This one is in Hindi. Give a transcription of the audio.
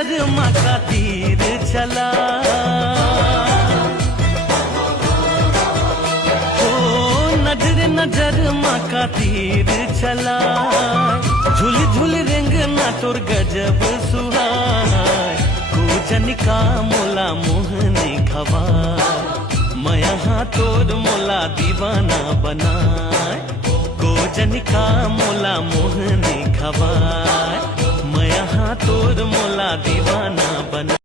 नजर माँ का तीर चला, ओ नजर माँ का तीर चला, झुल झुल रेंगना तोर गजब सुहाय, जनिका मोला मोहनी खवा, मैं तोर मोला दीवाना बनाए, को जनिका मोला मोहनी खवा, मैं तोर मोला दीवाना बना।